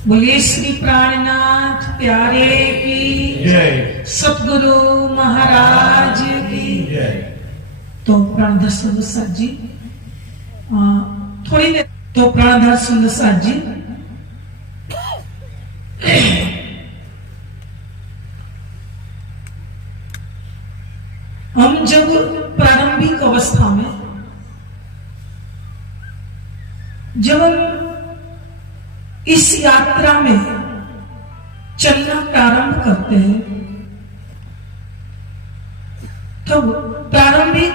बोलिए श्री प्राणनाथ प्यारे की जय, सतगुरु महाराज की जय। तो प्राणधर सुंदर साथ जी थोड़ी देर, तो प्राणधर सुंदर साथ जी हम जब प्रारंभिक अवस्था में जब हम इस यात्रा में चलना प्रारंभ करते हैं तो प्रारंभिक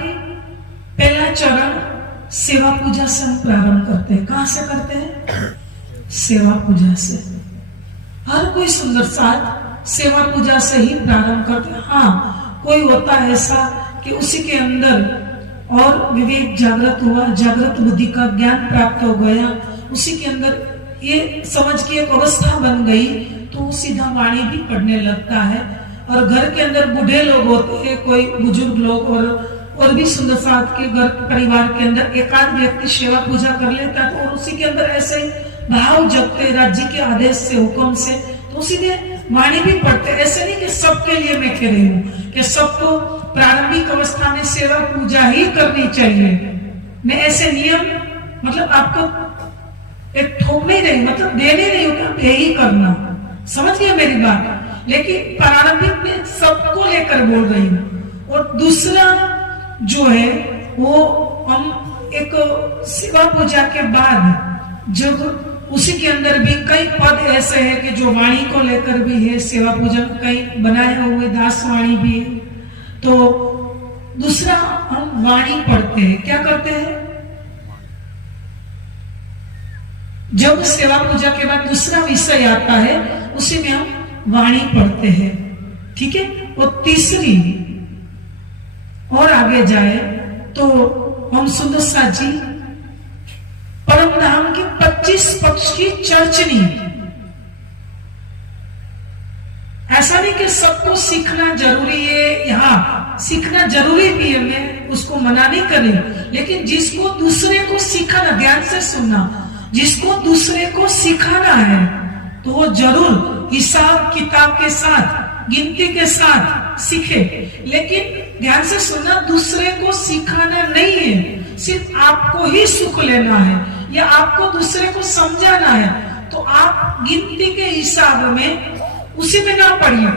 पहला चरण सेवा पूजा से हम प्रारंभ करते हैं। कहां से करते हैं? सेवा पूजा से। हर कोई सुंदर साथ सेवा पूजा से ही प्रारंभ करते हैं। हाँ, कोई होता है ऐसा कि उसी के अंदर और विवेक जागृत हुआ, जागृत बुद्धि का ज्ञान प्राप्त हो गया, उसी के अंदर ये समझ की एक अवस्था बन गई तो वो सीधा वाणी भी पढ़ने लगता है। और घर के अंदर बूढ़े लोग होते हैं, कोई बुजुर्ग लोग और भी सुंदर साथ के घर परिवार के अंदर एकाध व्यक्ति सेवा पूजा कर लेता है तो उसी के अंदर ऐसे भाव जगते राज्य के आदेश से, हुक्म से, तो सीधे वाणी भी पढ़ते। ऐसे नहीं कि सबके लिए मैं कह रही हूँ कि सबको प्रारंभिक अवस्था में सेवा पूजा ही करनी चाहिए। मैं ऐसे नियम मतलब आपको एक ठोक नहीं रही, मतलब दे नहीं रही हूँ कि यही करना, समझ गए मेरी बात। लेकिन प्रारंभिक में सबको लेकर बोल रही हूँ। और दूसरा जो है वो हम एक सेवा पूजा के बाद जब उसी के अंदर भी कई पद ऐसे हैं कि जो वाणी को लेकर भी है, सेवा पूजा कई बनाए हुए दास वाणी भी है। तो दूसरा हम वाणी पढ़ते हैं। क्या करते हैं? जब सेवा पूजा के बाद दूसरा विषय आता है उसी में हम वाणी पढ़ते हैं, ठीक है। और तीसरी और आगे जाए तो हम सुंदर साथ जी परम धाम की 25 पक्ष की चर्चनी। ऐसा नहीं कि सबको सीखना जरूरी है, यहाँ सीखना जरूरी भी है, मैं उसको मना नहीं कर रही, लेकिन जिसको दूसरे को सिखाना, ध्यान से सुनना, जिसको दूसरे को सिखाना है तो वो जरूर हिसाब किताब के साथ, गिनती के साथ सीखे। लेकिन ध्यान से सुनना, दूसरे को सिखाना नहीं है, सिर्फ आपको ही सुख लेना है या आपको दूसरे को समझाना है। तो आप गिनती के हिसाब में उसी में ना पढ़िए,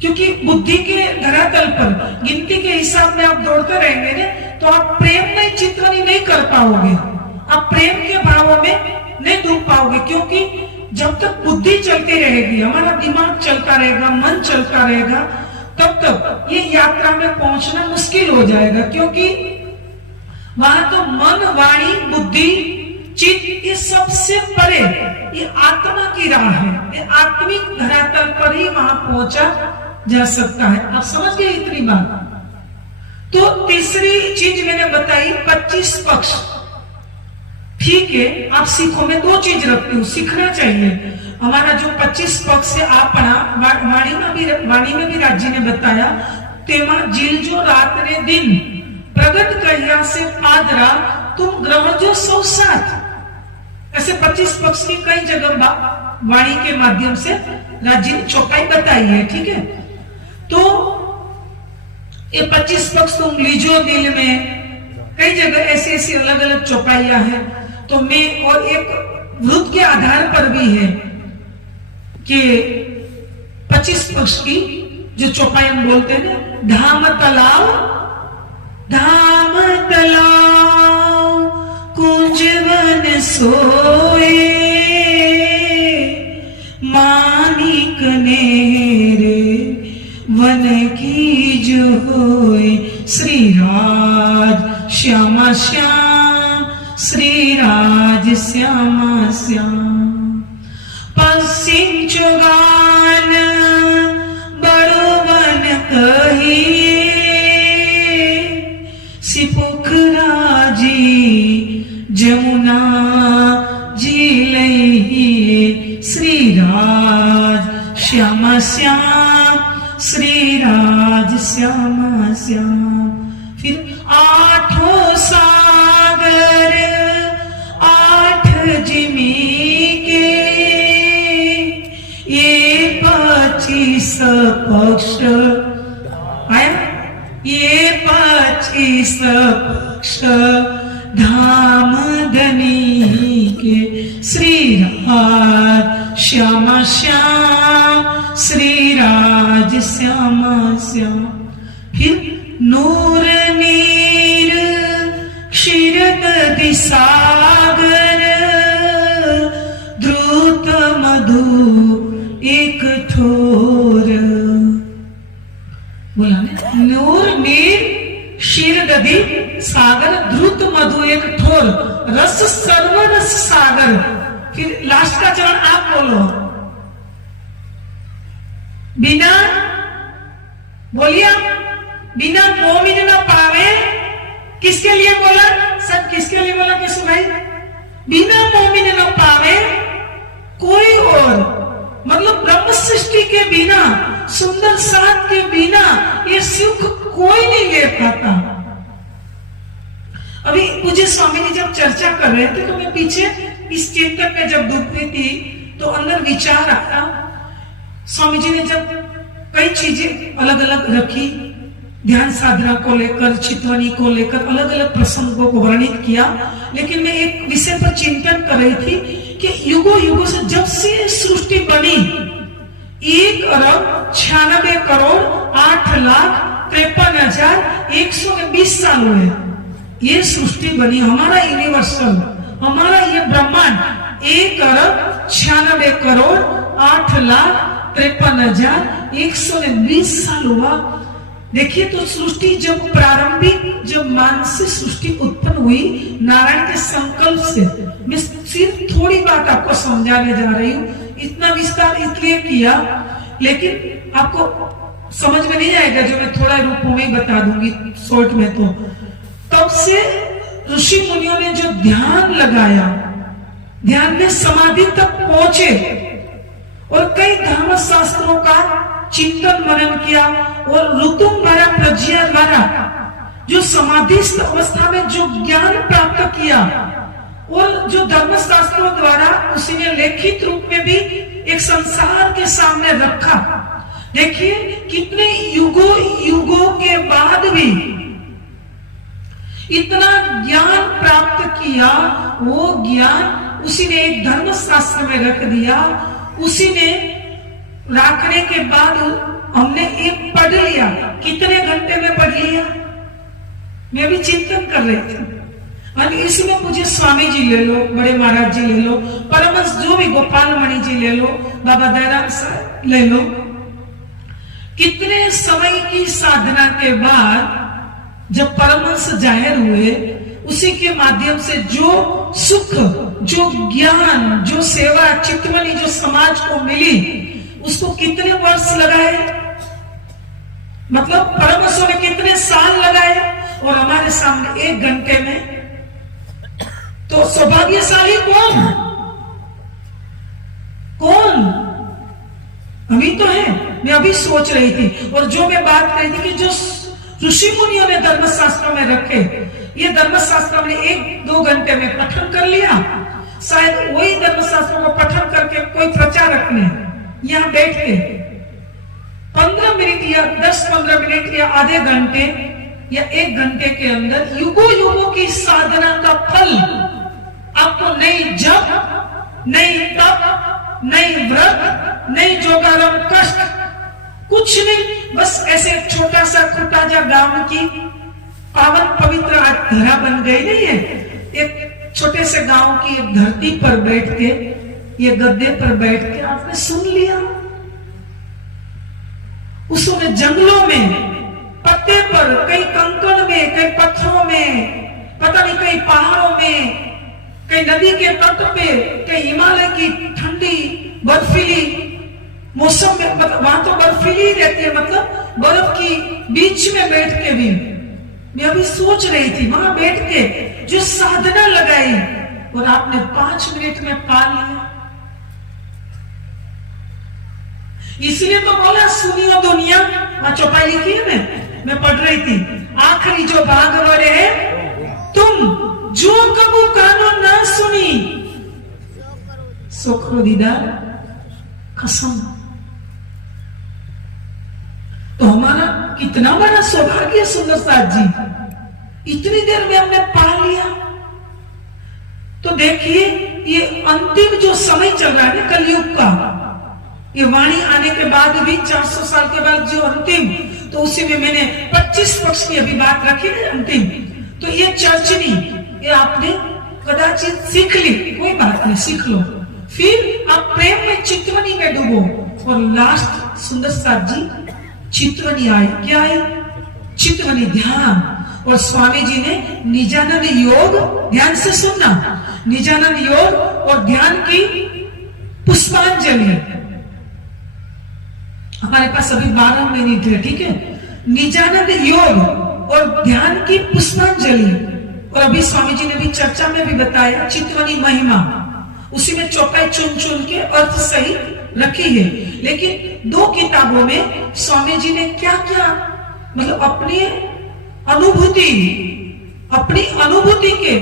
क्योंकि बुद्धि के धरातल पर गिनती के हिसाब में आप दौड़ते रहेंगे ना तो आप प्रेम में चिंतन नहीं कर पाओगे, आप प्रेम के भावों में नहीं डूब पाओगे। क्योंकि जब तक बुद्धि चलती रहेगी, हमारा दिमाग चलता रहेगा, मन चलता रहेगा, तब तक ये यात्रा में पहुंचना मुश्किल हो जाएगा। क्योंकि वहां तो मन, वाणी, बुद्धि, चित्त, ये सबसे परे ये आत्मा की राह है, ये आत्मिक धरातल पर ही वहां पहुंचा जा सकता है। आप समझ गए इतनी बात? तो तीसरी चीज मैंने बताई 25 पक्ष, ठीक है। आप सीखो, मैं दो चीज रखती हूँ, सीखना चाहिए। हमारा जो 25 पक्ष से आप पढ़ा, वाणी में भी राज्य ने बताया, तेमा जिल जो रात ने दिन प्रगट कहिया से पादरा तुम ग्रह जो सौ साथ। ऐसे 25 पक्ष की कई जगह वाणी के माध्यम से राज्य ने चौपाई बताई है, ठीक है। तो ये 25 पक्ष तुम लीजो दिल में, कई जगह ऐसी ऐसी अलग अलग चौपाइयां हैं। तो मैं और एक वृत्त के आधार पर भी है कि 25 पक्ष की जो चौपाई हम बोलते हैं ना, धाम तलाव कुंज वन सोए मानिक नेरे वन की जो होए। श्री राज श्यामा श्याम, श्री राज श्यामा श्याम। पश्चिम चुगान बड़ो वन कहिए, सिपुखरा जी जमुना जी लइए। श्री राज श्यामा श्याम, श्री राज श्यामा श्याम। फिर आठों सागर आठ जिमी पक्ष आया, ये 25 पक्ष धाम धनी के श्री राज श्यामा श्याम, श्री राज श्यामा श्याम। फिर नूर नीर क्षीर दधि सागर, द्रुत मधु एक ठोर। बोला ना, नूर नीर क्षीर दधि सागर, द्रुत मधु एक ठोर, रस सर्व रस सागर। फिर लास्ट का चरण आप बोलो, बिना बोलिए, बिना मोमिन न पावे। किसके लिए बोला? सब किसके लिए बोला किसु भाई? बिना मोमिन न पावे कोई और, मतलब ब्रह्म सृष्टि के बिना, सुंदर साथ के बिना ये सुख कोई नहीं ले पाता। अभी पूज्य स्वामी जी जब चर्चा कर रहे थे तो मैं पीछे इस चिंतन में जब डूबती थी तो अंदर विचार आया। स्वामी जी ने जब कई चीजें अलग अलग रखी, ध्यान साधना को लेकर, चितवनी को लेकर अलग अलग प्रसंगों को वर्णित किया, लेकिन मैं एक विषय पर चिंतन कर रही थी कि युगों युगों से जब से सृष्टि बनी 1,96,08,53,120 साल हुए ये सृष्टि बनी। हमारा यूनिवर्सल, हमारा ये ब्रह्मांड 1,96,08,53,120 साल हुआ। देखिए तो सृष्टि जब प्रारंभिक, जब मानसिक सृष्टि उत्पन्न हुई नारायण के संकल्प से, मैं सिर्फ थोड़ी बात आपको समझाने जा रही हूँ, इतना विस्तार इसलिए किया लेकिन आपको समझ में नहीं आएगा जो मैं थोड़ा रूपों में बता दूंगी शॉर्ट में। तो तब से ऋषि मुनियों ने जो ध्यान लगाया, ध्यान में समाधि तक पहुंचे और कई धर्म शास्त्रों का चिंतन मनन किया और ऋतु द्वारा प्रज्ञा द्वारा जो समाधिस्थ अवस्था में जो ज्ञान प्राप्त किया और जो धर्म शास्त्रों द्वारा उसी ने लिखित रूप में भी एक संसार के सामने रखा। देखिए कितने युगों युगों के बाद भी इतना ज्ञान प्राप्त किया, वो ज्ञान उसी ने एक धर्म शास्त्र में रख दिया। उसी ने रखने के बाद हमने एक पढ़ लिया, कितने घंटे में पढ़ लिया, मैं भी चिंतन कर रही थी। और इसमें मुझे स्वामी जी ले लो, बड़े महाराज जी ले लो, परमहंस जो भी गोपाल मणि जी ले लो, बाबा दयाराम साहब ले लो, कितने समय की साधना के बाद जब परमहंस जाहिर हुए, उसी के माध्यम से जो सुख, जो ज्ञान, जो सेवा, चितवनी जो समाज को मिली, उसको कितने वर्ष लगाए, मतलब परमहंसों ने कितने साल लगाए और हमारे सामने 1 घंटे में। तो सौभाग्यशाली कौन कौन अभी तो है। मैं अभी सोच रही थी और जो मैं बात करी थी कि जो ऋषि मुनियों ने धर्मशास्त्रों में रखे, ये धर्मशास्त्र में 1-2 घंटे में पठन कर लिया। शायद वही धर्मशास्त्रों को पठन करके कोई प्रचारक ने यहाँ बैठ के 15 मिनट या 10-15 मिनट या आधे घंटे या 1 घंटे के अंदर युगों युगों की साधना का फल आपको नहीं जप, नहीं तप, नहीं व्रत, नहीं जोगारम कष्ट, कुछ नहीं, बस ऐसे छोटा सा खुटा जा गांव की पावन पवित्र धरा बन गई नहीं है। एक छोटे से गांव की एक धरती पर बैठ के, ये गद्दे पर बैठ के आपने सुन लिया। उसने जंगलों में, पत्ते पर, कई कंकड़ में, कई पत्थरों में, पता नहीं कई पहाड़ों में, कई नदी के तट पे, कई हिमालय की ठंडी बर्फीली मौसम में, मतलब वहां तो बर्फीली रहती है, मतलब बर्फ की बीच में बैठ के भी मैं अभी सोच रही थी, वहां बैठ के जो साधना लगाई और आपने 5 मिनट में पा लिया। इसलिए तो बोला सुनियो दुनिया, वहां चौपाई लिखी है, मैं पढ़ रही थी, आखिरी जो भाग वाले है, तुम जो कबू कानो ना सुनी सो करो दीदार कसम। तो हमारा कितना बड़ा सौभाग्य सुंदर साथ जी, इतनी देर में हमने पढ़ लिया। तो देखिए ये अंतिम जो समय चल रहा है ना कलयुग का, ये वाणी आने के बाद भी 400 साल के बाद जो अंतिम, तो उसी में मैंने 25 पक्ष की अभी बात रखी ना अंतिम। तो ये चर्चनी, ये आपने कदाचित सीख ली, कोई बात नहीं, सीख लो। फिर आप प्रेम में चितवनी में डूबो। और लास्ट सुंदर साथ जी चितवनी आई, क्या आई? चितवनी, ध्यान। और स्वामी जी ने निजानंद योग, ध्यान से सुनना, निजानंद योग और ध्यान की पुष्पांजलि। हमारे पास अभी 12 मिनट है, ठीक है। निजानंद योग और ध्यान की पुष्पांजलि। और अभी स्वामी जी ने भी चर्चा में भी बताया चितवनी महिमा, उसी में चौपाई चुन चुन के अर्थ सही रखी है। लेकिन 2 किताबों में स्वामी जी ने क्या क्या, मतलब अपनी अनुभूति के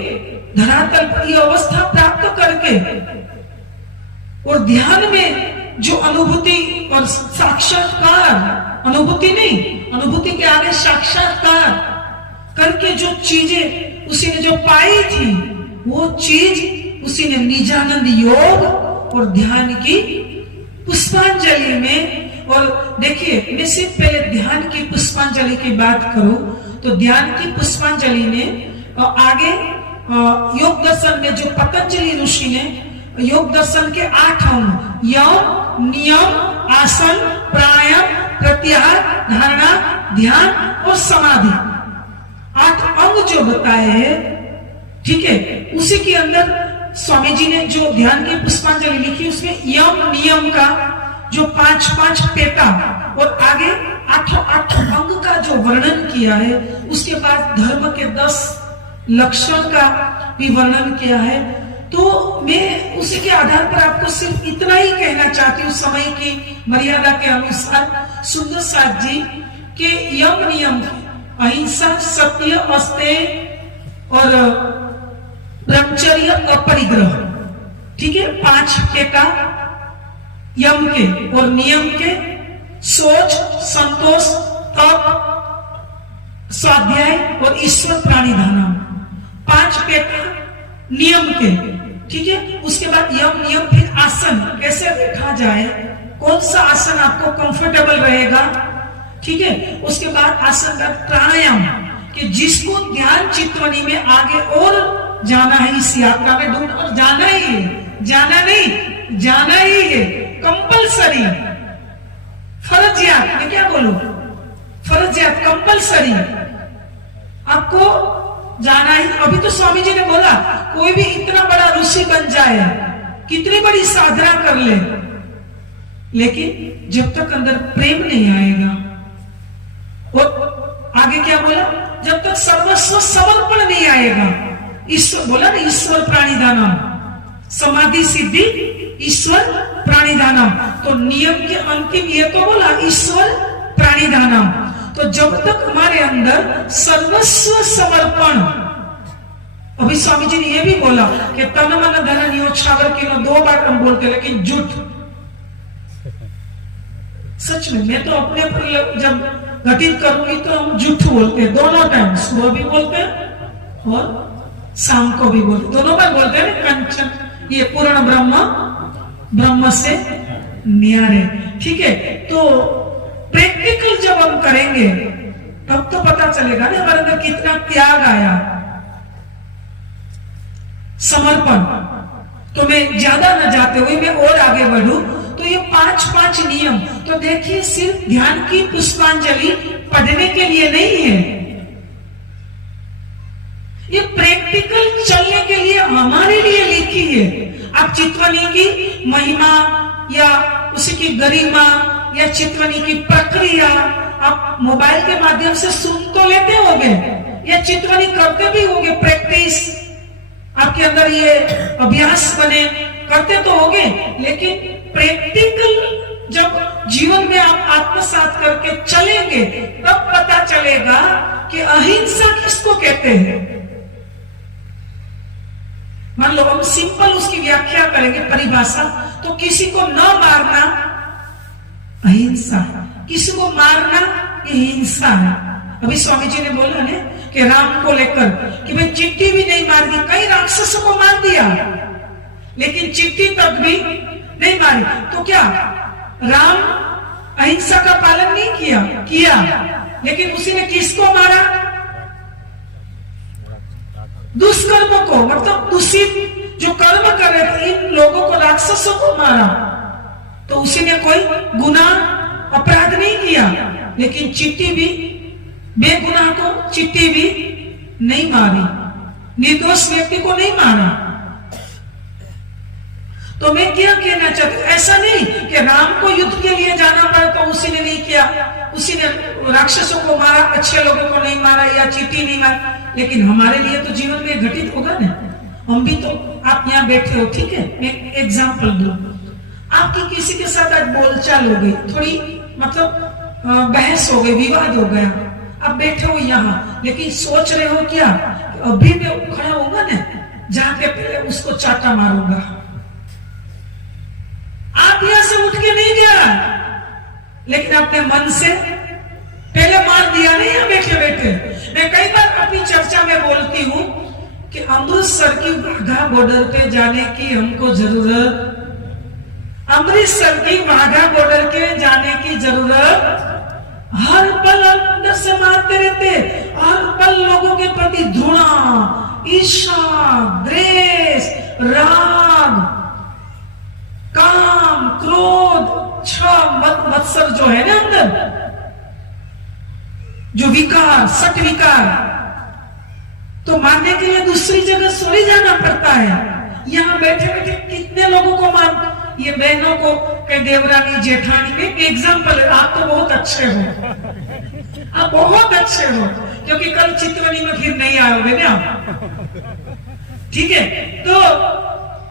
धरातल पर यह अवस्था प्राप्त करके और ध्यान में जो अनुभूति और साक्षात्कार, अनुभूति नहीं, अनुभूति के आगे साक्षात्कार करके जो चीजें उसी ने जो पाई थी, वो चीज उसी ने निजानंद योग और ध्यान की पुष्पांजलि में। और देखिए, मैं सिर्फ पहले ध्यान की पुष्पांजलि की बात करूं तो ध्यान की पुष्पांजलि ने आगे योग दर्शन में जो पतंजलि ऋषि ने योग दर्शन के 8 अंग, यम, नियम, आसन, प्राणायाम, प्रत्याहार, धारणा, ध्यान और समाधि, 8 अंग जो बताए हैं, ठीक है। उसी के अंदर स्वामी जी ने जो ध्यान की पुष्पांजलि लिखी, उसमें यम नियम का जो 5-5 पेटा और आगे 8 अंग का जो वर्णन किया है, उसके बाद धर्म के 10 लक्षण का भी वर्णन किया है। तो मैं उसी के आधार पर आपको सिर्फ इतना ही कहना चाहती हूँ समय की मर्यादा के अनुसार सुंदर साथ जी के यम नियम, अहिंसा, सत्य, अस्तेय और ब्रह्मचर्य, अपरिग्रह, ठीक है, 5 पेटा यम के और नियम के, सोच, संतोष, तप, स्वाध्याय और ईश्वर प्राणिधानम, 5 पेटा नियम के, ठीक है। उसके बाद यम नियम, फिर आसन, कैसे बैठा जाए, कौन सा आसन आपको कंफर्टेबल रहेगा, ठीक है। उसके बाद आसन का प्राणायाम, कि जिसको ध्यान चितवनी में आगे और जाना है, इस यात्रा में ढूंढ और जाना ही है, जाना नहीं, जाना ही है, कंपलसरी, फर्जियात, मैं क्या बोलूं, फर्जियात, कंपलसरी आपको जाना ही। अभी तो स्वामी जी ने बोला कोई भी इतना बड़ा ऋषि बन जाए, कितनी बड़ी साधना कर ले, लेकिन जब तक अंदर प्रेम नहीं आएगा, और आगे क्या बोला, जब तक सर्वस्व समर्पण नहीं आएगा, ईश्वर बोला ना, ईश्वर प्राणिदानम, समाधि सिद्धि ईश्वर प्राणिदानम। तो नियम के अंतिम ये तो बोला ईश्वर प्राणिदानम। तो जब तक हमारे अंदर सर्वस्व समर्पण, अभी स्वामी जी ने ये भी बोला कि तन मन धन न्योछावर की 2 बार हम बोलते, लेकिन झूठ, सच में मैं तो अपने पर जब घटित करूंगी तो हम झूठ बोलते हैं, दोनों टाइम, सुबह भी बोलते हैं और शाम को भी बोलते, दोनों बार बोलते हैं। कंचन, ये पूर्ण ब्रह्म, ब्रह्म से न्यारे, ठीक है। तो प्रैक्टिकल जब हम करेंगे तब तो पता चलेगा ना हमारे अंदर कितना त्याग आया, समर्पण। तो मैं ज्यादा न जाते हुए मैं और आगे बढ़ूं, तो ये 5-5 नियम, तो देखिए सिर्फ ध्यान की पुष्पांजलि पढ़ने के लिए नहीं है, ये प्रैक्टिकल चलने के लिए हमारे लिए लिखी है। आप चितवनी की महिमा या उसी की गरिमा या चितवनी की प्रक्रिया आप मोबाइल के माध्यम से सुन तो लेते होंगे या चितवनी करते भी होंगे, प्रैक्टिस आपके अंदर ये अभ्यास बने, करते तो होंगे, लेकिन प्रैक्टिकल जब जीवन में आप आत्मसात करके चलेंगे तब पता चलेगा कि अहिंसा किसको कहते हैं। मान लो हम सिंपल उसकी व्याख्या करेंगे, परिभाषा, तो किसी को न मारना अहिंसा, किसी को मारना ये हिंसा है। अभी स्वामी जी ने बोला ना कि राम को लेकर कि भाई चिट्ठी भी नहीं मार दी, कई राक्षसों को मार दिया लेकिन चिट्ठी तक भी नहीं मारी। तो क्या राम अहिंसा का पालन नहीं किया लेकिन उसी ने किसको मारा? दुष्कर्म को, मतलब दूषित जो कर्म कर रहे थे इन लोगों को, राक्षसों को मारा। तो उसी ने कोई गुनाह अपराध नहीं किया लेकिन चिट्ठी भी, बेगुनाह को चिट्ठी भी नहीं मारी, निर्दोष व्यक्ति को नहीं मारा। तो मैं क्या कहना चाहती हूं, ऐसा नहीं कि राम को युद्ध के लिए जाना पड़ा तो उसी ने नहीं किया, उसी ने राक्षसों को मारा, अच्छे लोगों को नहीं मारा या चिट्ठी नहीं मारी। लेकिन हमारे लिए तो जीवन में घटित होगा ना। हम भी तो, आप यहाँ बैठे हो, ठीक है, मैं एग्जाम्पल दूं, आपकी किसी के साथ आज बोलचाल हो गई, थोड़ी मतलब बहस हो गई, विवाद हो गया, आप बैठे हो यहाँ, लेकिन सोच रहे हो क्या अभी मैं खड़ा होगा ना, जाके पहले उसको चाटा मारूंगा। आप यहां से उठ के नहीं गया लेकिन अपने मन से पहले मार दिया नहीं यहाँ बैठे बैठे। मैं कई बार अपनी चर्चा में बोलती हूं कि अमृतसर की वाघा बॉर्डर पे जाने की हमको जरूरत, अमृतसर की वाघा बॉर्डर के जाने की जरूरत। हर पल अंदर से मारते रहते, हर पल लोगों के प्रति घृणा, ईर्ष्या, द्वेष, राग, काम, क्रोध, मत्सर जो है ना अंदर, जो विकार, सट विकार, तो मारने के लिए दूसरी जगह सोई जाना पड़ता है। यहाँ बैठे बैठे कितने लोगों को मार, ये बहनों को कह देवरानी जेठानी में एग्जाम्पल है। आप तो बहुत अच्छे हो, आप बहुत अच्छे हो, क्योंकि कल चितवनी में फिर नहीं आओगे ना, ठीक है। तो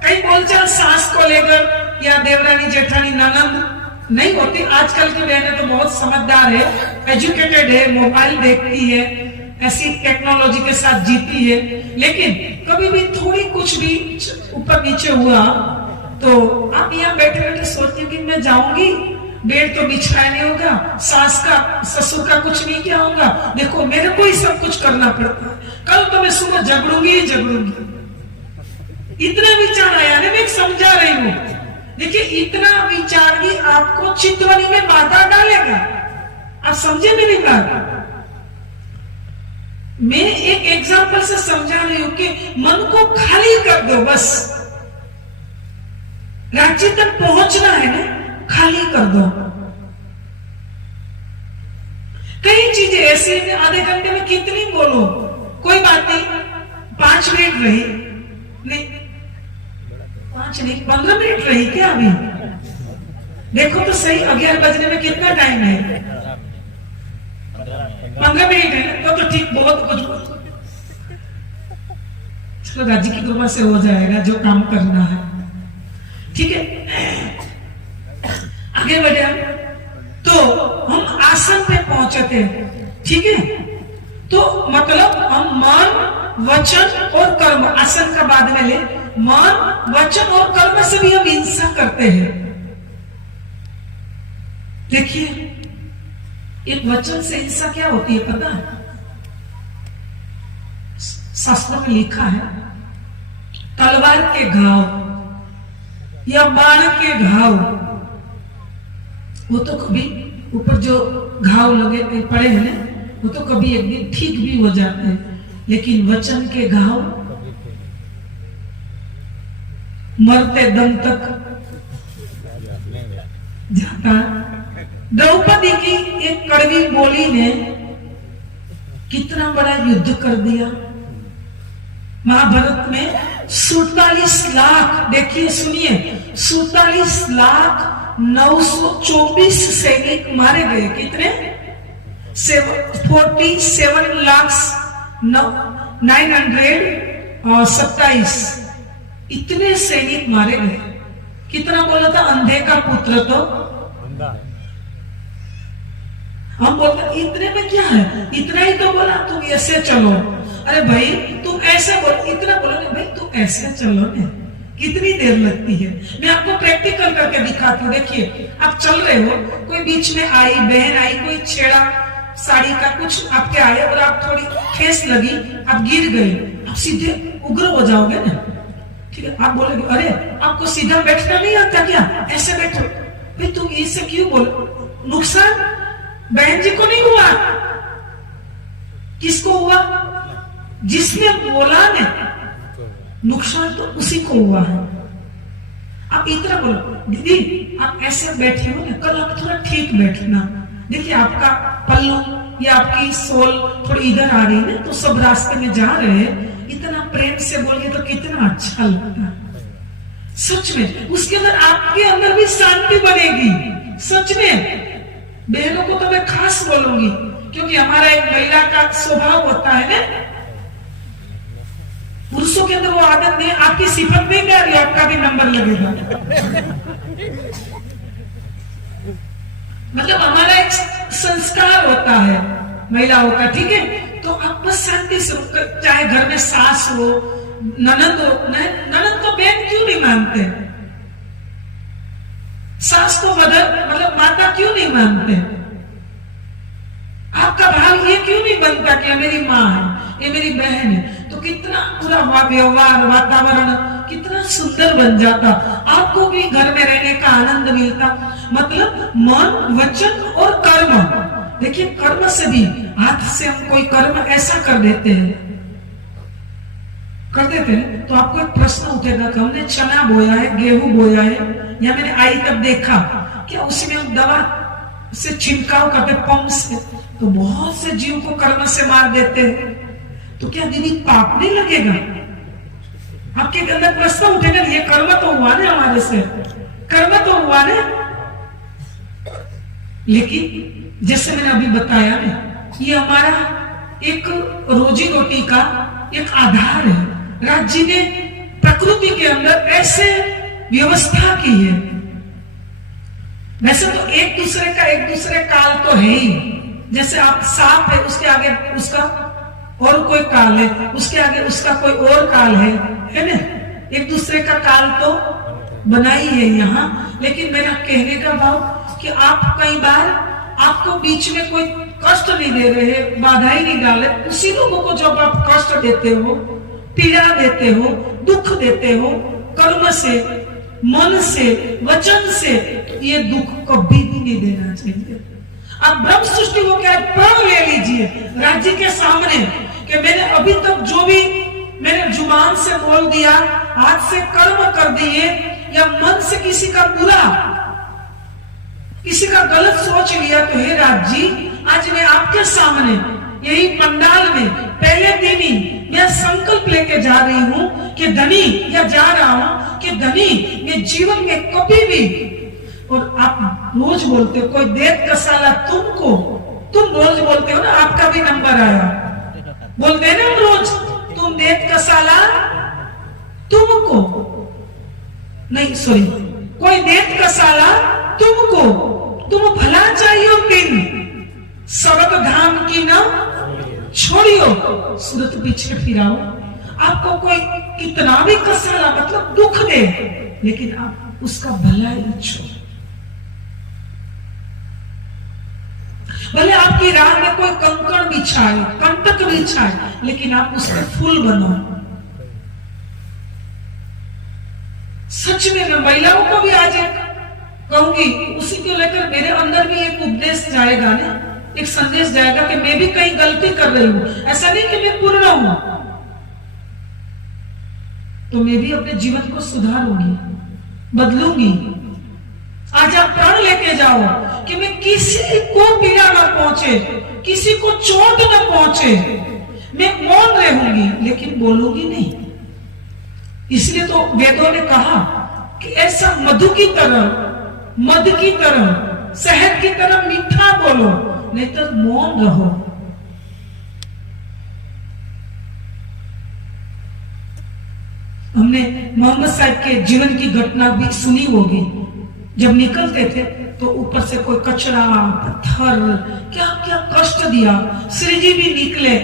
कई बोलचाल सास को लेकर या देवरानी जेठानी ननंद नहीं होती। आजकल की बहनें तो बहुत समझदार है, एजुकेटेड है, मोबाइल देखती है, ऐसी टेक्नोलॉजी के साथ जीती है। लेकिन कभी भी थोड़ी कुछ भी ऊपर नीचे हुआ तो आप यहाँ बैठे बैठे सोचते कि मैं जाऊंगी, बेड तो बिछाया नहीं होगा, सास का ससुर का कुछ नहीं किया होगा, देखो मेरे को ही सब कुछ करना पड़ता है, कल तो मैं सुबह झगड़ूंगी। इतना विचार आया ना, मैं समझा रही हूँ। देखिए इतना विचार भी आपको चितवनी में बाधा डालेगा। आप समझे मेरी बात? मैं एक एग्जांपल से समझा रही हूं कि मन को खाली कर दो, बस राज्य तक पहुंचना है ना, खाली कर दो। कई चीजें ऐसी हैं, आधे घंटे में कितनी बोलो, कोई बात नहीं, 5 मिनट रही नहीं, 5 नहीं 15 मिनट रही क्या? अभी देखो तो सही, 11 बजने में कितना टाइम है? 15 मिनट है, तो ठीक, बहुत कुछ। चलो राज्य की कृपा से हो जाएगा जो काम करना है, ठीक है। आगे बढ़े हम, तो हम आसन पे पहुंचे थे, ठीक है। तो मतलब हम मन, वचन और कर्म, आसन का बाद में ले, मन, वचन और कर्म से भी हम हिंसा करते हैं। देखिए एक वचन से हिंसा क्या होती है पता है? शास्त्रों में लिखा है, तलवार के घाव या बाण के घाव, वो तो कभी ऊपर जो घाव लगे पड़े हैं वो तो कभी एक दिन ठीक भी हो जाते हैं, लेकिन वचन के घाव मरते दम तक जाता। द्रौपदी की एक कड़वी बोली ने कितना बड़ा युद्ध कर दिया। महाभारत में 47 लाख, देखिए सुनिए, 47 लाख 924 सैनिक मारे गए। कितने? 47 लाख 927, इतने सैनिक मारे गए। कितना बोला था? अंधे का पुत्र तो हम बोलते इतने में क्या है, इतना ही तो बोला, तुम ऐसे चलो। अरे भाई तुम ऐसे बोलो, इतना बोलो नहीं भाई, तुम ऐसे चलो ना, कितनी देर लगती है। मैं आपको प्रैक्टिकल करके दिखाती हूँ। देखिए आप चल रहे हो, कोई बीच में आई, बहन आई, कोई छेड़ा, साड़ी का कुछ आपके आए और आप थोड़ी ठेस लगी, आप गिर गए, आप सीधे उग्र हो जाओगे ना, ठीक है। आप बोलोगे अरे आपको सीधा बैठना नहीं आता क्या, ऐसे बैठो। भाई तुम इससे क्यों बोलो? नुकसान बहन जी को नहीं हुआ, किसको हुआ? जिसने बोला ने, नुकसान तो उसी को हुआ है। आप इतना बोलो दीदी आप ऐसे बैठे हो ना, कल आप थोड़ा ठीक बैठना, देखिए आपका पल्लू या आपकी सोल थोड़ी इधर आ रही है, तो सब रास्ते में जा रहे हैं, इतना प्रेम से बोलिए तो कितना अच्छा लगता है। सच में उसके अंदर आपके अंदर भी शांति बनेगी। सच में बहनों को तो मैं खास बोलूंगी, क्योंकि हमारा एक महिला का स्वभाव होता है ना, पुरुषों के अंदर वो आदत नहीं, आपकी सिफत नहीं आ रही, आपका भी नंबर लगेगा। मतलब हमारा एक संस्कार होता है महिलाओं का, ठीक है। तो आप बस शांति से, चाहे घर में सास हो, ननद हो, ननद को बहन क्यों नहीं मानते, सास को मदर मतलब माता क्यों नहीं मानते, आपका भाव ये क्यों नहीं बनता कि ये मेरी माँ है, ये मेरी बहन है, तो कितना पूरा व्यवहार वातावरण कितना सुंदर बन जाता, आपको भी घर में रहने का आनंद मिलता। मतलब मन, वचन और कर्म, देखिए कर्म से भी, हाथ से हम कोई कर्म ऐसा कर देते हैं तो आपको एक प्रश्न उठेगा कि हमने चना बोया है, गेहूं बोया है, या मैंने आई तब देखा क्या उसमें हम दवा से छिड़काव करते, पंप से, तो बहुत से जीव को कर्म से मार देते हैं, तो क्या दीदी पाप नहीं लगेगा? आपके अंदर प्रश्न उठेगा, ये कर्म तो हुआ ना हमारे से, कर्म तो हुआ ना। लेकिन जैसे मैंने अभी बताया ना, ये हमारा एक रोजी रोटी का एक आधार है। राज्य ने प्रकृति के अंदर ऐसे व्यवस्था की है। वैसे तो एक दूसरे काल तो है ही, जैसे आप सांप है, उसके आगे उसका और कोई काल है, उसके आगे उसका कोई और काल है ना, एक दूसरे का काल तो बना ही है यहाँ। लेकिन मेरा कहने का भाव कि आप कई बार आपको बीच में कोई कष्ट नहीं दे रहे हैं, बाधा ही नहीं डाले, उसी लोगों को जब आप कष्ट देते हो, पीड़ा देते हो, दुख देते हो, कर्म से, मन से, वचन से, ये दुख कभी भी नहीं देना चाहिए। आप ब्रह्म सृष्टि को क्या प्रण ले लीजिए राज्य के सामने कि मैंने अभी तक जो भी मैंने जुबान से बोल दिया, हाथ से कर्म कर दिए, या मन से किसी का बुरा, किसी का गलत सोच लिया, तो हे राज्य आज मैं आपके सामने यही पंडाल में पहले दिन ही मैं संकल्प लेके जा रही हूँ कि धनी, या जा रहा हूँ कि धनी मैं जीवन में कभी भी, और आप रोज बोलते हो कोई देख का साला तुमको, तुम रोज बोलते हो ना, आपका भी नंबर आया, बोलते हैं ना रोज, तुम देख का साला तुमको नहीं, सॉरी, कोई देख का साला तुमको, तुम भला चाहिए दिन, स्वर्ग धाम की ना छोड़ियो, सूरत पीछे फिराओ। आपको कोई कितना भी कसाला मतलब दुख दे, लेकिन आप उसका भला इच्छो। भले आपकी राह में कोई कंकड़ बिछाए, कंटक बिछाए, लेकिन आप उसका फूल बनो। सच में मैं महिलाओं को भी आज एक कहूंगी, उसी को लेकर मेरे अंदर भी एक उपदेश जाएगा ना, एक संदेश जाएगा कि मैं भी कहीं गलती कर रही हूं, ऐसा नहीं कि मैं पूर्ण हूं, तो मैं भी अपने जीवन को सुधारूंगी, बदलूंगी। आज आप प्रण लेके जाओ कि मैं किसी को पीड़ा न पहुंचे, किसी को चोट न पहुंचे, मैं मौन रहूंगी लेकिन बोलूंगी नहीं। इसलिए तो वेदों ने कहा कि ऐसा मधु की तरह, मध की तरह, शहद की तरह मीठा बोलो, नहीं तो मौन रहो। हमने मोहम्मद साहब के जीवन की घटना भी सुनी होगी। जब निकलते थे तो ऊपर से कोई कचरा, पत्थर, क्या क्या कष्ट दिया। श्री जी भी निकले,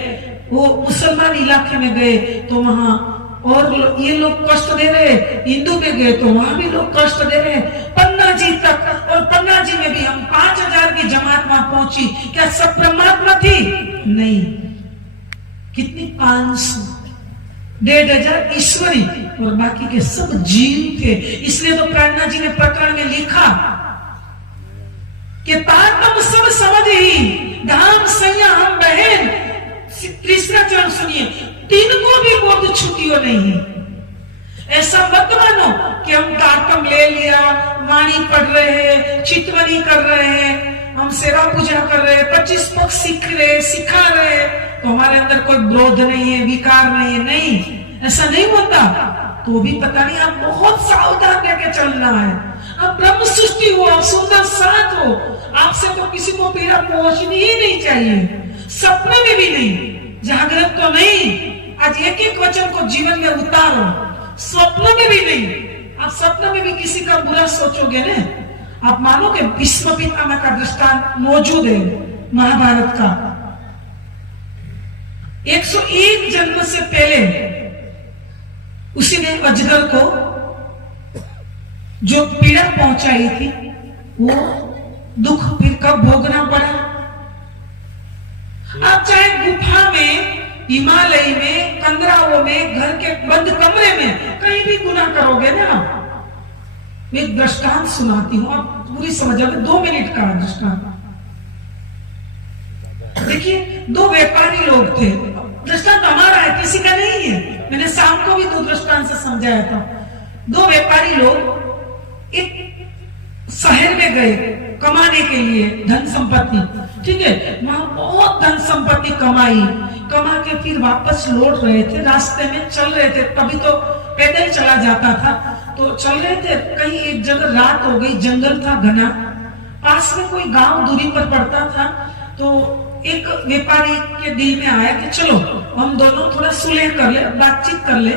वो मुसलमान इलाके में गए तो वहां और ये लोग कष्ट दे रहे, हिंदू में गए तो वहां भी लोग कष्ट दे रहे, पन्ना जी तक, और पन्ना जी में भी हम 5000 की जमात वहां पहुंची, क्या सब परमात्मा थी? नहीं, कितनी 500 1,500 ईश्वरी और बाकी के सब जीव थे। इसलिए तो प्रेरणा जी ने प्रकरण में लिखा कि तारतम सब समझ ही धाम सैया हम बहन। तीसरा चरण सुनिए, तीन को भी बोध छुट्टियों नहीं है। ऐसा मत मानो कि हम तारतम ले लिया, वाणी पढ़ रहे हैं, चितवनी कर रहे हैं, हम सेवा पूजा कर रहे हैं, 25 पक्ष सीख रहे, सिखा रहे, तो हमारे अंदर कोई विरोध नहीं है, विकार नहीं है। नहीं, ऐसा नहीं होता। तो भी पता नहीं, आप बहुत सावधान रहकर चलना है। आप ब्रह्म सृष्टि हो, आप सुंदर साथ हो, आपसे तो किसी को पीड़ा पहुंचनी ही नहीं चाहिए, सपने में भी नहीं, जागृत तो नहीं। आज एक एक वचन को जीवन में उतारो, स्वप्न में भी नहीं। आप स्वप्न में भी किसी का बुरा सोचोगे ना, आप मानोगे भीष्म पितामह का दृष्टांत मौजूद है महाभारत का। 101 जन्म से पहले उसी ने अजगर को जो पीड़ा पहुंचाई थी, वो दुख फिर कब भोगना पड़ा। आप चाहे गुफा में, हिमालय में, कंदराओं में, घर के बंद कमरे में कहीं भी गुनाह करोगे ना। मैं एक दृष्टांत सुनाती हूं, आप पूरी समझोगे, 2 मिनट का दृष्टांत। देखिए, 2 व्यापारी लोग थे। दृष्टांत हमारा है, किसी का नहीं है। मैंने शाम को भी 2 दृष्टांत से समझाया था। 2 व्यापारी लोग एक शहर में गए कमाने के लिए, धन संपत्ति, ठीक है। वहां बहुत धन संपत्ति कमा के फिर वापस लौट रहे थे। रास्ते में चल रहे थे, तभी तो पैदल चला जाता था, तो चल रहे थे। कहीं एक जगह रात हो गई, जंगल था घना, पास में कोई गांव दूरी पर पड़ता था। तो एक व्यापारी के दिल में आया कि चलो हम दोनों थोड़ा सुलह कर ले, बातचीत कर ले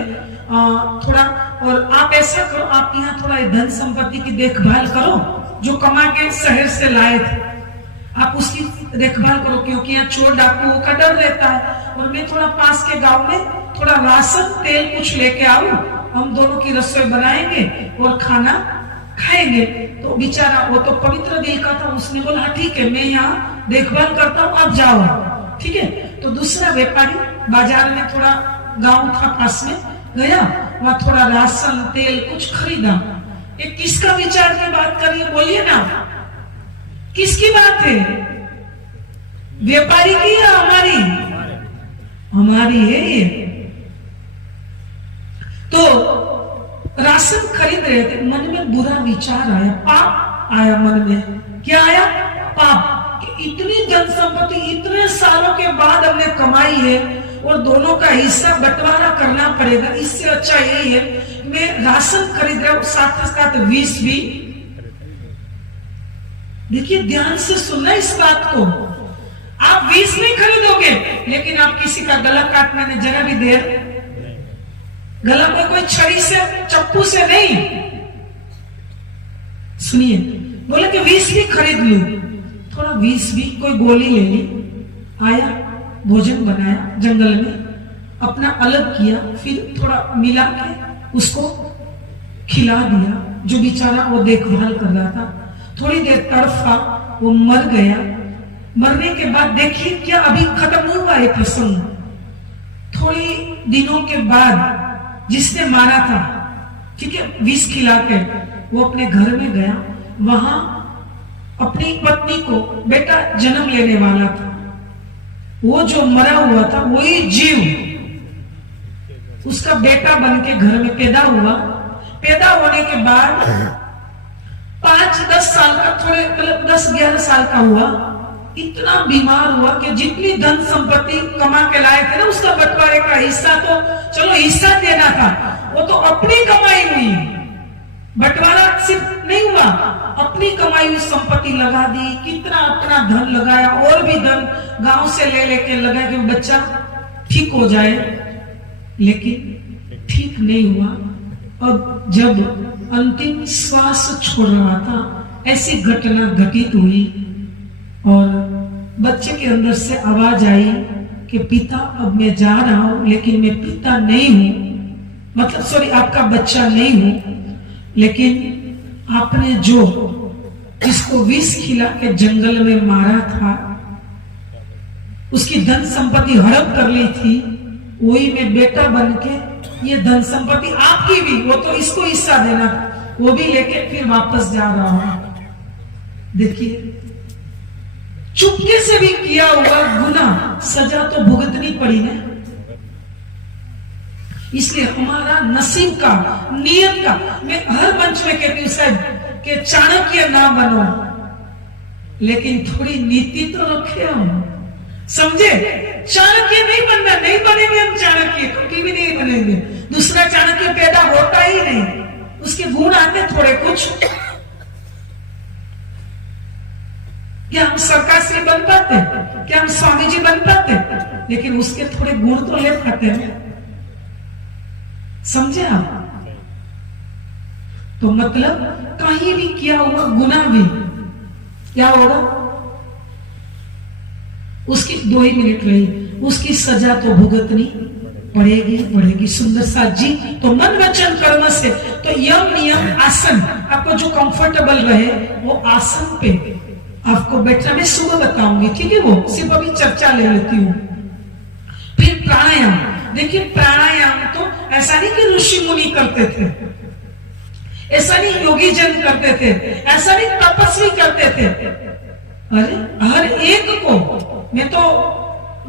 थोड़ा, और आप ऐसा करो, आप यहाँ थोड़ा धन संपत्ति की देखभाल करो जो कमा के शहर से लाए थे, आप उसकी देखभाल करो, क्योंकि यहाँ चोर डाकुओं का डर रहता है। और मैं थोड़ा पास के गांव में थोड़ा राशन तेल कुछ लेके आऊं, हम दोनों की रसोई बनाएंगे और खाना खाएंगे। तो बेचारा वो तो पवित्र दिल का था, उसने बोला हाँ ठीक है, मैं यहाँ देखभाल करता हूँ, आप जाओ, ठीक है। तो दूसरा व्यापारी बाजार में, थोड़ा गांव था पास में, गया, वहां थोड़ा राशन तेल कुछ खरीदा। ये किसका विचार की बात करिए, बोलिए ना, किसकी बात है? व्यापारी की या हमारी? हमारी है ये। तो राशन खरीद रहे थे, मन में बुरा विचार आया, पाप आया मन में। क्या आया? पाप। कि इतनी धन संपत्ति इतने सालों के बाद हमने कमाई है और दोनों का हिस्सा बंटवारा करना पड़ेगा, इससे अच्छा यही है मैं राशन खरीद रहा हूं, साथ साथ 20 भी। देखिए, ध्यान से सुनना इस बात को। आप 20 नहीं खरीदोगे, लेकिन आप किसी का गला काटने में जरा भी देर, गला में कोई छड़ी से, चप्पू से नहीं। सुनिए, बोले कि 20 भी खरीद लूं, थोड़ा 20 भी, कोई गोली ले ली, आया, भोजन बनाया जंगल में, अपना अलग किया, फिर थोड़ा मिला के उसको खिला दिया। जो बेचारा वो देखभाल कर रहा था, थोड़ी देर तड़फा, वो मर गया। मरने के बाद देखिए क्या अभी खत्म नहीं हुआ ये प्रसंग। थोड़ी दिनों के बाद जिसने मारा था, ठीक है, विष खिला के, वो अपने घर में गया। वहां अपनी पत्नी को, बेटा जन्म लेने वाला था, वो जो मरा हुआ था वही जीव उसका बेटा बन के घर में पैदा हुआ। पैदा होने के बाद 5-10 साल का, थोड़े मतलब 10-11 साल का हुआ, इतना बीमार हुआ कि जितनी धन संपत्ति कमा के लाए थे ना, उसका बंटवारे का हिस्सा, तो चलो हिस्सा देना था, वो तो अपनी कमाई हुई, बंटवारा सिर्फ नहीं हुआ, अपनी कमाई हुई संपत्ति लगा दी। कितना अपना धन लगाया, और भी धन गांव से ले लेके लगा कि बच्चा ठीक हो जाए, लेकिन ठीक नहीं हुआ। अब जब अंतिम श्वास छोड़ रहा था, ऐसी घटना घटित हुई और बच्चे के अंदर से आवाज आई कि पिता अब मैं जा रहा हूं, लेकिन मैं पिता नहीं हूं, मतलब सॉरी आपका बच्चा नहीं हूं, लेकिन आपने जो जिसको विष खिला के जंगल में मारा था, उसकी धन संपत्ति हड़प कर ली थी, वही में बेटा बन के ये धन संपत्ति आपकी भी, वो तो इसको हिस्सा देना था, वो भी लेके फिर वापस जा रहा हूं। देखिए, चुपके से भी किया हुआ गुनाह सजा तो भुगतनी पड़ी ना। इसलिए हमारा नसीब का, नियत का, मैं हर मंच में कहती हूं साहब कि चाणक्य ना बनो, लेकिन थोड़ी नीति तो रखे हम, समझे? चाणक्य नहीं बनना, नहीं बनेंगे हम चाणक्य, कभी भी नहीं बनेंगे। दूसरा चाणक्य पैदा होता ही नहीं, उसके गुण आते थोड़े कुछ। क्या हम सरकार से बन पाते? क्या हम स्वामी जी बन पाते? लेकिन उसके थोड़े गुण तो ले पाते हैं, समझे आप? तो मतलब कहीं भी किया हुआ गुनाह भी क्या होगा, उसकी 2 ही मिनट रही, उसकी सजा तो भुगतनी पड़ेगी पड़ेगी। सुंदर साथ जी, तो मन वचन कर्म से, तो यम नियम आसन, आपको जो कंफर्टेबल रहे वो आसन पे आपको बैठना, मैं सुबह बताऊंगी, ठीक है? वो सिर्फ अभी चर्चा ले लेती हूँ। फिर प्राणायाम, देखिए प्राणायाम तो ऐसा नहीं कि ऋषि मुनि करते थे, ऐसा नहीं योगी जन करते थे, ऐसा नहीं तपस्वी करते थे। अरे हर एक को, मैं तो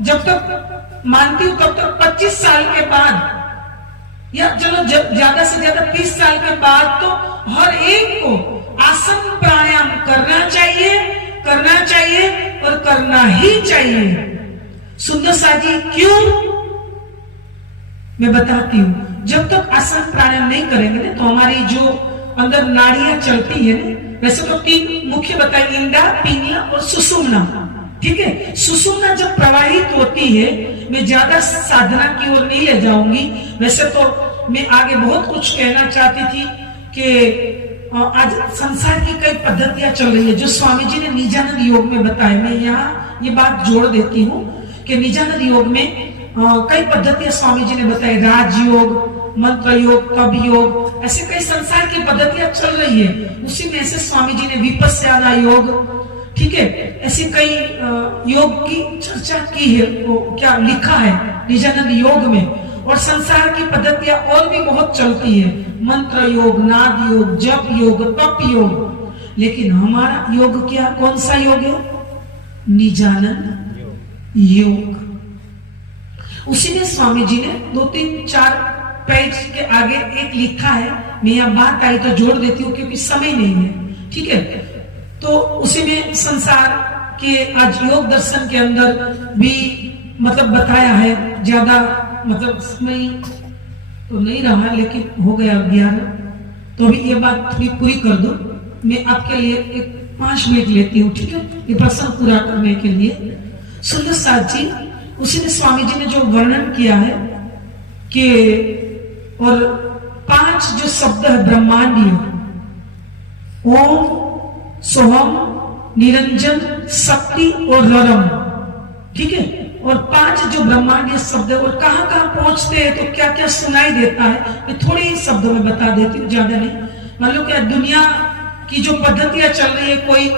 जब तक मानती हूं तब तक 25 साल के बाद, या चलो ज्यादा से ज्यादा 30 साल के बाद, तो हर एक को आसन प्राणायाम करना चाहिए और करना ही चाहिए। सुंदर साजी, क्यों? मैं बताती हूं। जब तक आसन प्राणायाम नहीं करेंगे ना, तो हमारी जो अंदर नाड़ियां चलती है ना, वैसे तो 3 मुख्य बताई, इंद्रा, पिंगला और सुषुम्ना, ठीक है? सुषुम्ना जब प्रवाहित होती है, मैं ज्यादा साधना की ओर नहीं ले जाऊंगी, वैसे तो मैं आगे बहुत कुछ कहना चाहती थी कि आज संसार की कई पद्धतियां चल रही है जो स्वामी जी ने निजानंद योग में बताया। मैं यहाँ ये बात जोड़ देती हूँ कि निजानंद योग में कई पद्धतियां स्वामी जी ने बताई, राजयोग, मंत्र योग, तप योग, ऐसे कई संसार की पद्धतियां चल रही है। उसी में से स्वामी जी ने विपस्यना योग, ठीक है, ऐसे कई योग की चर्चा की है, वो क्या लिखा है निजानंद योग में। और संसार की पद्धतियां और भी बहुत चलती है, मंत्र योग, नाद योग, जप योग, तप योग। लेकिन हमारा योग क्या, कौन सा योग है? निजानंद योग। उसी में स्वामी जी ने 2-3-4 पेज के आगे एक लिखा है, मैं यहाँ बात आई तो जोड़ देती हूँ क्योंकि समय नहीं है, ठीक है? तो उसी में संसार के आज योग दर्शन के अंदर भी मतलब बताया है, ज्यादा मतलब समय तो नहीं रहा, लेकिन हो गया 11, तो भी ये बात थोड़ी पूरी कर दो। मैं आपके लिए एक 5 मिनट लेती हूँ, ठीक है, ये प्रश्न पूरा करने के लिए। सुंदर साथ जी, उसी में स्वामी जी ने जो वर्णन किया है कि और 5 जो शब्द है ब्रह्मांडीय, ओम, सोहम, निरंजन, शक्ति और ररम, ठीक है? और 5 जो ब्रह्मांडीय शब्द है, और कहां कहां पहुंचते हैं, तो क्या क्या सुनाई देता है, मैं थोड़े ही शब्दों में बता देती हूँ, ज्यादा नहीं। मान लो क्या दुनिया की जो पद्धतियां चल रही है, कोई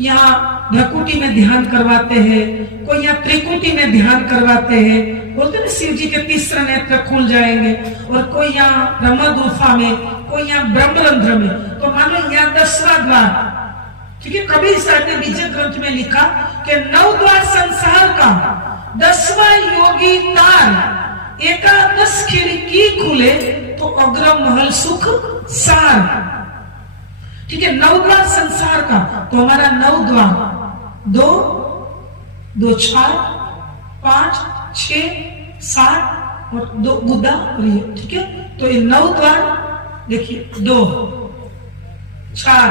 यहाँ भ्रकुटी में ध्यान करवाते हैं, कोई यहाँ त्रिकुटी में ध्यान करवाते हैं, बोलते हैं शिव जी के 3 नेत्र खुल जाएंगे, और कोई यहाँ ब्रह्म गुफा में, कोई यहाँ ब्रह्मरंध्र में। तो मान लो यहाँ 10वां द्वार, ठीक है? कबीर साहब ने विजय ग्रंथ में लिखा कि 9 द्वार संसार का, 10वां योगी तार, एकादश खिड़की खुले तो अग्र महल सुख सार, ठीक है? 9 द्वार संसार का, तो हमारा 9 द्वार, 2, 2 4, 5, 6, 7 और 2 गुदा, ठीक है? तो ये 9 द्वार देखिए, 2, 4,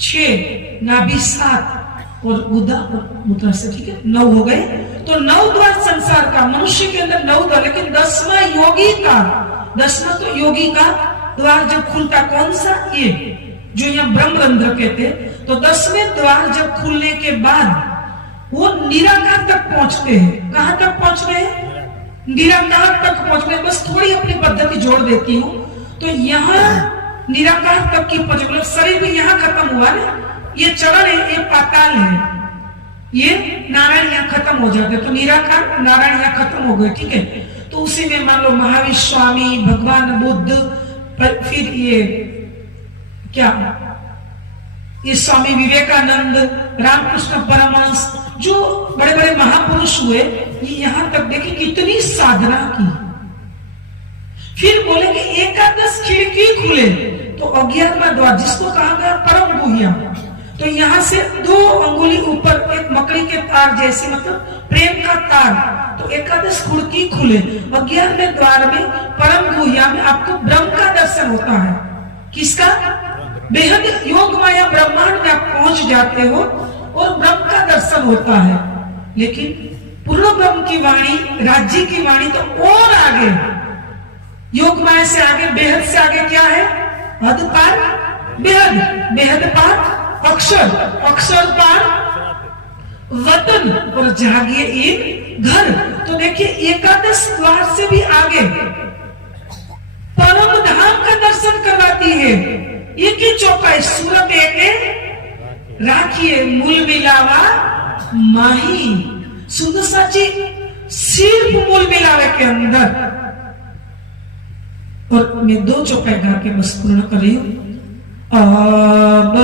6, नाभि 7 और गुदा और मूत्र से, ठीक है, 9 हो गए। तो 9 द्वार संसार का, मनुष्य के अंदर 9 द्वार, लेकिन 10वां योगी का, 10वां तो योगी का द्वार जब खुलता, कौन सा? ये जो यहाँ ब्रह्मरंध्र कहते हैं। तो 10वें द्वार जब खुलने के बाद वो निराकार तक पहुंचते हैं। कहां तक पहुंचते हैं? निराकार तक पहुंचते हैं। बस थोड़ी अपनी पद्धति जोड़ देती हूँ। तो यहाँ निराकार तक की पहुंच, मतलब शरीर भी यहाँ खत्म हुआ ना, ये चरण है, ये पाताल है, ये नारायण यहाँ खत्म हो जाते, तो निराकार नारायण यहाँ खत्म हो गए, ठीक है। तो उसी में मान लो महावीर स्वामी, भगवान बुद्ध, फिर ये क्या, ये स्वामी विवेकानंद, रामकृष्ण परमहंस, जो बड़े बड़े महापुरुष हुए, ये यहां तक देखिए कितनी साधना की। फिर बोले कि एकादश खिड़की खुले, तो 11वां द्वार जिसको कहा गया परम गुह्यम, तो यहाँ से 2 अंगुली ऊपर एक मकड़ी के तार जैसे, मतलब प्रेम का तार, तो एकादश खिड़की खुले। 11वें द्वार में परम गुह्यम में आपको ब्रह्म का दर्शन होता है। किसका? बेहद योग माया ब्रह्मांड में आप पहुंच जाते हो और ब्रह्म का दर्शन होता है। लेकिन पूर्ण ब्रह्म की वाणी, राज्य की वाणी तो और आगे, योग माया से आगे, बेहद से आगे क्या है? हद पार बेहद, बेहद पार अक्षर, अक्षर पार वतन, और जागिए इन घर। तो देखिए एकादश द्वार से भी आगे परम धाम का दर्शन करवाती है। एक ही चौपाई, सूरत एक राखिए मूल मिलावा माही, सुंदर साची सिर्फ मूल मिलावे के अंदर। और मैं 2 चौपाई गा के बस पूर्ण कर रही हूं। अब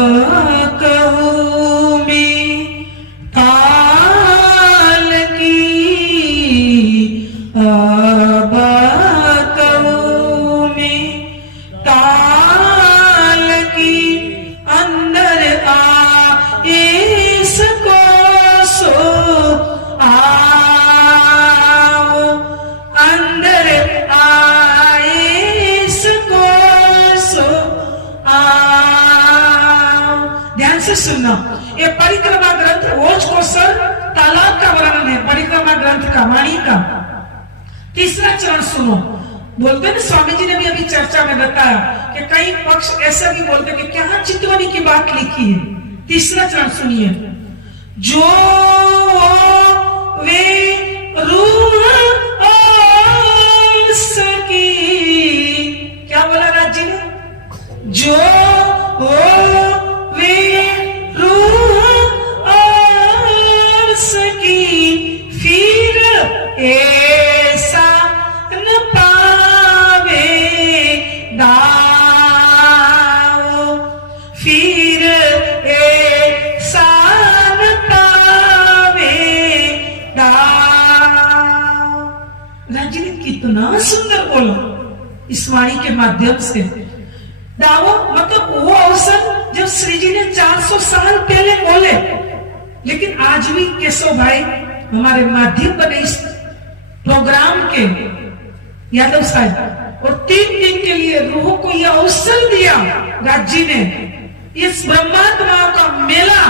कहूं मैं ताल की, अब कहूं मैं ताल की, अंदर आ इसको सो आओ, अंदर आए इसको सो आओ। ध्यान से सुनना, ये परिक्रमा ग्रंथ ओज कोसर तालाब का वर्णन है, परिक्रमा ग्रंथ का, वाणी का। 3रा चरण सुनो। बोलते हैं स्वामी जी ने भी अभी चर्चा में बताया कि कई पक्ष ऐसा भी बोलते हैं कि क्या चितवनी की बात लिखी है। 3रा चरण सुनिए। जो वे रूह सकी, क्या बोला राज जी ने? जो वे रूह सकी, फिर ऐसा न पावे दाओ, फिर ऐसा न पावे दाओ। राजी ने कितना सुंदर बोला इस वाणी के माध्यम से। दावो मतलब वो अवसर जब श्री जी ने 400 साल पहले बोले, लेकिन आज भी केशव भाई हमारे माध्यम बने इस प्रोग्राम के, यादव साहब, और 3 दिन के लिए रूह को यह अवसर दिया राज्य ने। इस ब्रह्मात्माओं का मेला,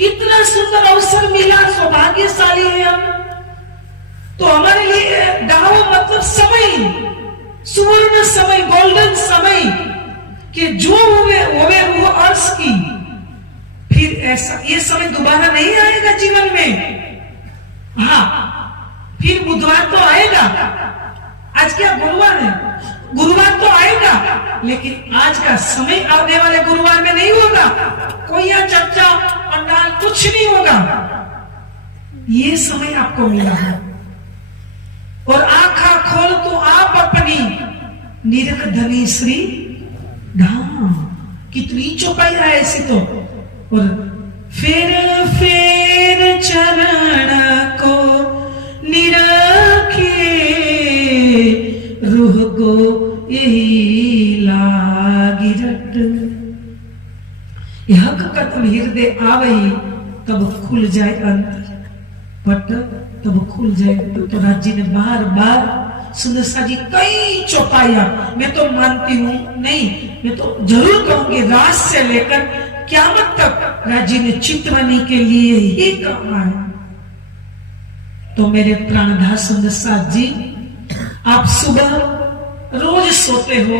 इतना सुंदर अवसर मिला, सौभाग्यशाली है हम। तो हमारे लिए दाव मतलब समय, सुवर्ण समय, गोल्डन समय, कि जो हुए रूह अर्श की, फिर ऐसा ये समय दोबारा नहीं आएगा जीवन में। हाँ, फिर बुधवार तो आएगा, आज क्या गुरुवार है, गुरुवार तो आएगा, लेकिन आज का समय आने वाले गुरुवार में नहीं होगा। कोई यहाँ चर्चा पंडाल कुछ नहीं होगा। ये समय आपको मिला है, और आंखा खोल तो आप अपनी, निरख धनी श्री धाम। कितनी चौपाई है ऐसी तो। और फेर फेर चरण को निरखे, रूह को यही लागी रट। यह कदम हृदय आवही, तब खुल जाए अंतर पट, तब खुल जाए। तो राज्य ने बार बार सुंदर सा जी कई चौपाइया, मैं तो मानती हूं नहीं, मैं तो जरूर कहूंगी रात से लेकर क़यामत तक राज्य ने चितवनी के लिए ही कहा है। तो मेरे प्राणदास सुंदर सा जी, आप सुबह रोज सोते हो,